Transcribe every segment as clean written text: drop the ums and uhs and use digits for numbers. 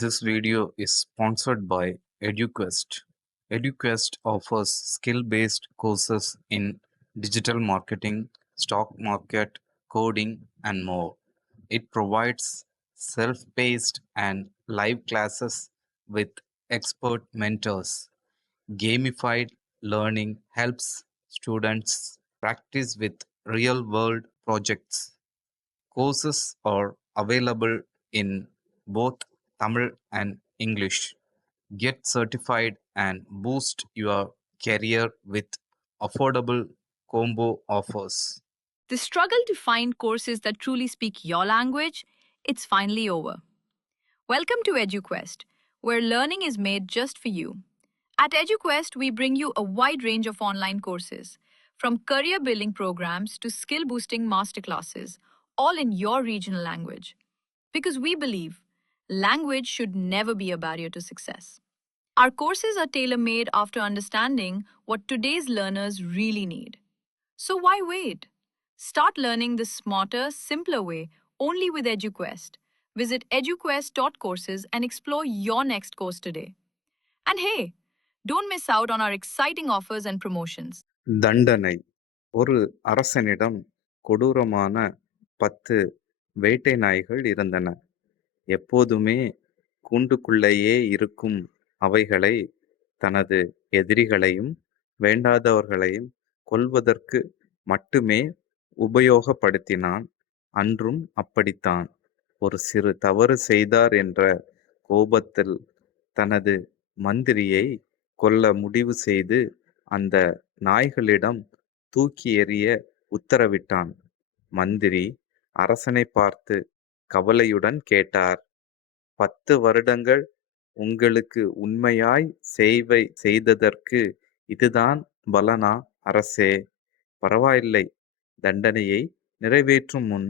This video is sponsored by EduQuest. EduQuest offers skill based courses in digital marketing, stock market, coding, and more. It provides self paced and live classes with expert mentors. Gamified learning helps students practice with real world projects. Courses are available in both Tamil and English. Get certified and boost your career with affordable combo offers. The struggle to find courses that truly speak your language, it's finally over. Welcome to EduQuest, where learning is made just for you. At EduQuest, we bring you a wide range of online courses, from career building programs to skill boosting masterclasses, all in your regional language. Because we believe language should never be a barrier to success. Our courses are tailor made after understanding what today's learners really need. So why wait? Start learning the smarter, simpler way only with EduQuest. Visit eduquest.courses and explore your next course today. And hey, don't miss out on our exciting offers and promotions. தண்டனை. ஒரு அரசனிடம் கொடூரமான 10 வேட்டை நாய்கள் இருந்தன. எப்போதுமே கூண்டுக்குள்ளேயே இருக்கும் அவைகளை தனது எதிரிகளையும் வேண்டாதவர்களையும் கொல்வதற்கு மட்டுமே உபயோகப்படுத்தினான். அன்றும் அப்படித்தான். ஒரு சிறு தவறு செய்தார் என்ற கோபத்தில் தனது மந்திரியை கொல்ல முடிவு செய்து அந்த நாய்களிடம் தூக்கி எறிய உத்தரவிட்டான். மந்திரி அரசனை பார்த்து கவலையுடன் கேட்டார், 10 வருடங்கள் உங்களுக்கு உண்மையாய் சேவை செய்ததற்கு இதுதான் பலனா அரசே? பரவாயில்லை. தண்டனையை நிறைவேற்றும் முன்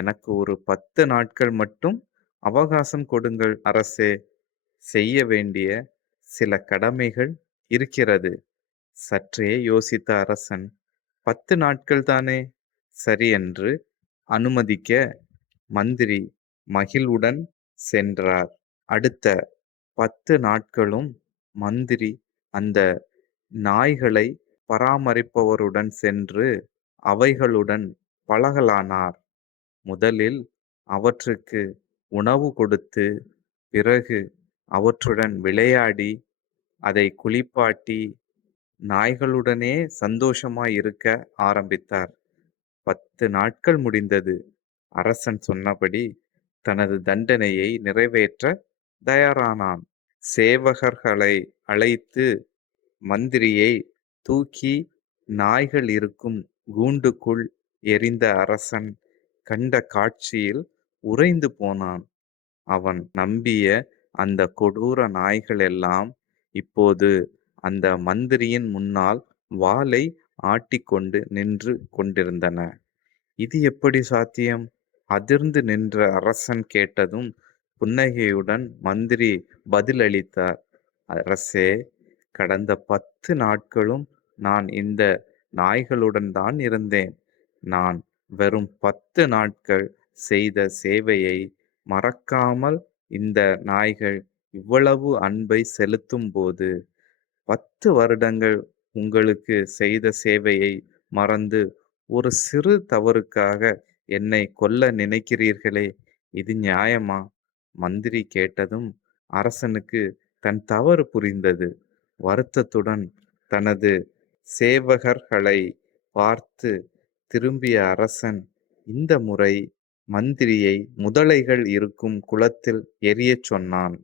எனக்கு ஒரு 10 நாட்கள் மட்டும் அவகாசம் கொடுங்கள் அரசே. செய்ய வேண்டிய சில கடமைகள் இருக்கிறது. சற்றே யோசித்த அரசன், 10 நாட்கள் தானே, சரி என்று அனுமதிக்க மந்திரி மகிழ்வுடன் சென்றார். அடுத்த 10 நாட்களும் மந்திரி அந்த நாய்களை பராமரிப்பவருடன் சென்று அவைகளுடன் பழகலானார். முதலில் அவற்றுக்கு உணவு கொடுத்து, பிறகு அவற்றுடன் விளையாடி, அதை குளிப்பாட்டி, நாய்களுடனே சந்தோஷமாய் இருக்க ஆரம்பித்தார். 10 நாட்கள் முடிந்தது. அரசன் சொன்னபடி தனது தண்டனையை நிறைவேற்ற தயாரானான். சேவகர்களை அழைத்து மந்திரியை தூக்கி நாய்கள் இருக்கும் கூண்டுக்குள் எறிந்த அரசன் கண்ட காட்சியில் உறைந்து போனான். அவன் நம்பிய அந்த கொடூர நாய்கள் எல்லாம் இப்போது அந்த மந்திரியின் முன்னால் வாலை ஆட்டிக்கொண்டு நின்று கொண்டிருந்தன. இது எப்படி சாத்தியம்? அதிர்ந்து நின்ற அரசன் கேட்டதும் புன்னகையுடன் மந்திரி பதிலளித்தார், அரசே, கடந்த 10 நாட்களும் நான் இந்த நாய்களுடன் தான் இருந்தேன். நான் வெறும் 10 நாட்கள் செய்த சேவையை மறக்காமல் இந்த நாய்கள் இவ்வளவு அன்பை செலுத்தும் போது 10 வருடங்கள் உங்களுக்கு செய்த சேவையை மறந்து ஒரு சிறு தவறுக்காக என்னை கொல்ல நினைக்கிறீர்களே, இது நியாயமா? மந்திரி கேட்டதும் அரசனுக்கு தன் தவறு புரிந்தது. வருத்தத்துடன் தனது சேவகர்களை பார்த்து திரும்பிய அரசன் இந்த முறை மந்திரியை முதலைகள் இருக்கும் குளத்தில் எறியச் சொன்னான்.